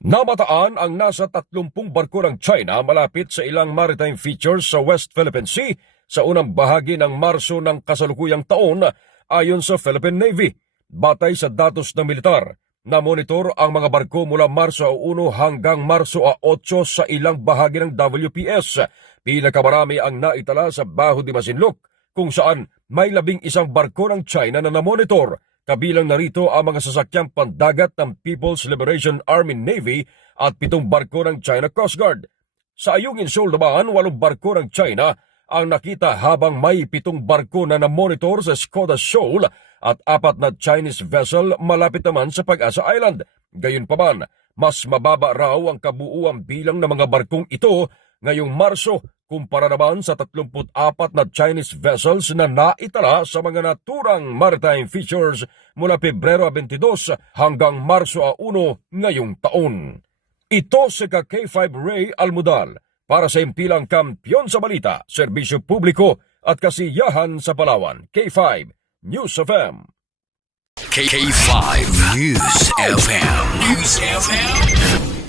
Namataan ang nasa 30 barko ng China malapit sa ilang maritime features sa West Philippine Sea sa unang bahagi ng Marso ng kasalukuyang taon ayon sa Philippine Navy. Batay sa datos ng militar, na-monitor ang mga barko mula Marso 1 hanggang Marso 8 sa ilang bahagi ng WPS. Pinakamarami ang naitala sa Baho de Masinloc kung saan may 11 barko ng China na na-monitor. Kabilang narito ang mga sasakyang pandagat ng People's Liberation Army Navy at 7 barko ng China Coast Guard. Sa Ayungin Shoal naman, 8 barko ng China ang nakita habang may 7 barko na na-monitor sa Skoda Shoal at 4 na Chinese vessel malapit naman sa Pag-asa Island. Gayunpaman, mas mababa raw ang kabuuang bilang ng mga barkong ito ngayong Marso kumpara naman sa 34 na Chinese vessels na naitala sa mga naturang maritime features mula Pebrero 22 hanggang Marso 1 ngayong taon. Ito si K5 Ray Almudal para sa impilang Kampiyon sa Balita, Serbisyo Publiko at Kasiyahan sa Palawan. K5 News FM. K5 News FM.